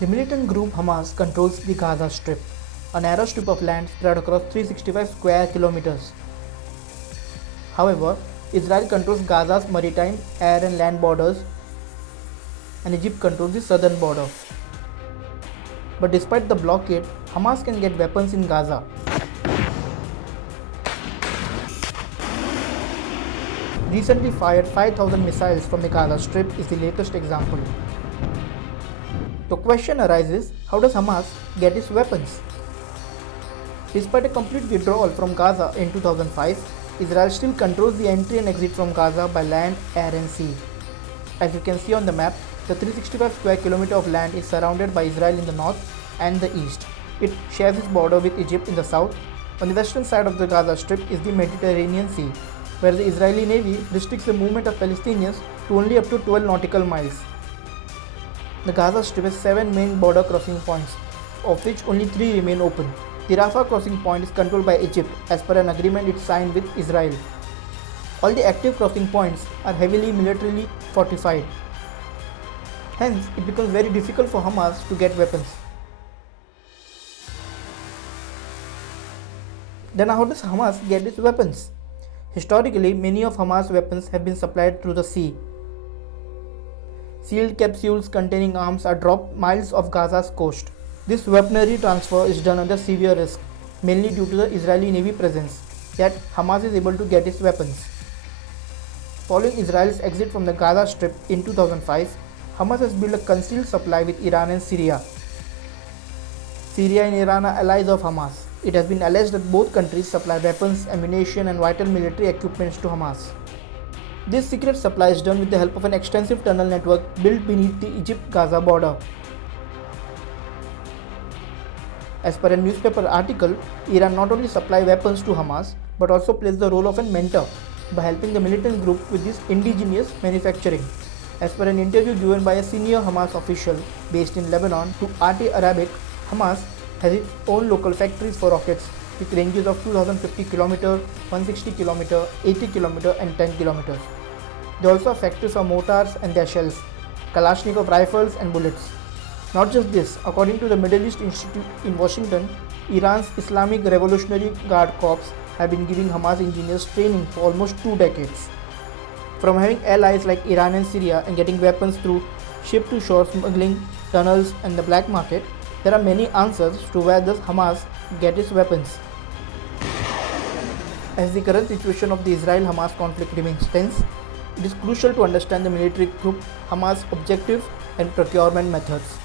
The militant group Hamas controls the Gaza Strip, a narrow strip of land spread across 365 square kilometers. However, Israel controls Gaza's maritime, air and land borders, and Egypt controls the southern border. But despite the blockade, Hamas can get weapons in Gaza. Recently fired 5,000 missiles from the Gaza Strip is the latest example. The question arises, how does Hamas get its weapons? Despite a complete withdrawal from Gaza in 2005, Israel still controls the entry and exit from Gaza by land, air and sea. As you can see on the map, the 365 square kilometer of land is surrounded by Israel in the north and the east. It shares its border with Egypt in the south. On the western side of the Gaza Strip is the Mediterranean Sea, where the Israeli Navy restricts the movement of Palestinians to only up to 12 nautical miles. The Gaza Strip has 7 main border crossing points, of which only 3 remain open. The Rafah crossing point is controlled by Egypt as per an agreement it signed with Israel. All the active crossing points are heavily militarily fortified. Hence, it becomes very difficult for Hamas to get weapons. Then how does Hamas get its weapons? Historically, many of Hamas weapons have been supplied through the sea. Sealed capsules containing arms are dropped miles off Gaza's coast. This weaponry transfer is done under severe risk, mainly due to the Israeli Navy presence, yet Hamas is able to get its weapons. Following Israel's exit from the Gaza Strip in 2005, Hamas has built a concealed supply with Iran and Syria. Syria and Iran are allies of Hamas. It has been alleged that both countries supply weapons, ammunition and vital military equipment to Hamas. This secret supply is done with the help of an extensive tunnel network built beneath the Egypt-Gaza border. As per a newspaper article, Iran not only supplies weapons to Hamas but also plays the role of a mentor by helping the militant group with this indigenous manufacturing. As per an interview given by a senior Hamas official based in Lebanon to RT Arabic, Hamas has its own local factories for rockets with ranges of 2050 km, 160 km, 80 km and 10 km. They also have factories for mortars and their shells, Kalashnikov rifles and bullets. Not just this, according to the Middle East Institute in Washington, Iran's Islamic Revolutionary Guard Corps have been giving Hamas engineers training for almost 2 decades. From having allies like Iran and Syria and getting weapons through ship-to-shore smuggling, tunnels and the black market, there are many answers to where does Hamas get its weapons. As the current situation of the Israel-Hamas conflict remains tense, it is crucial to understand the military group Hamas' objectives and procurement methods.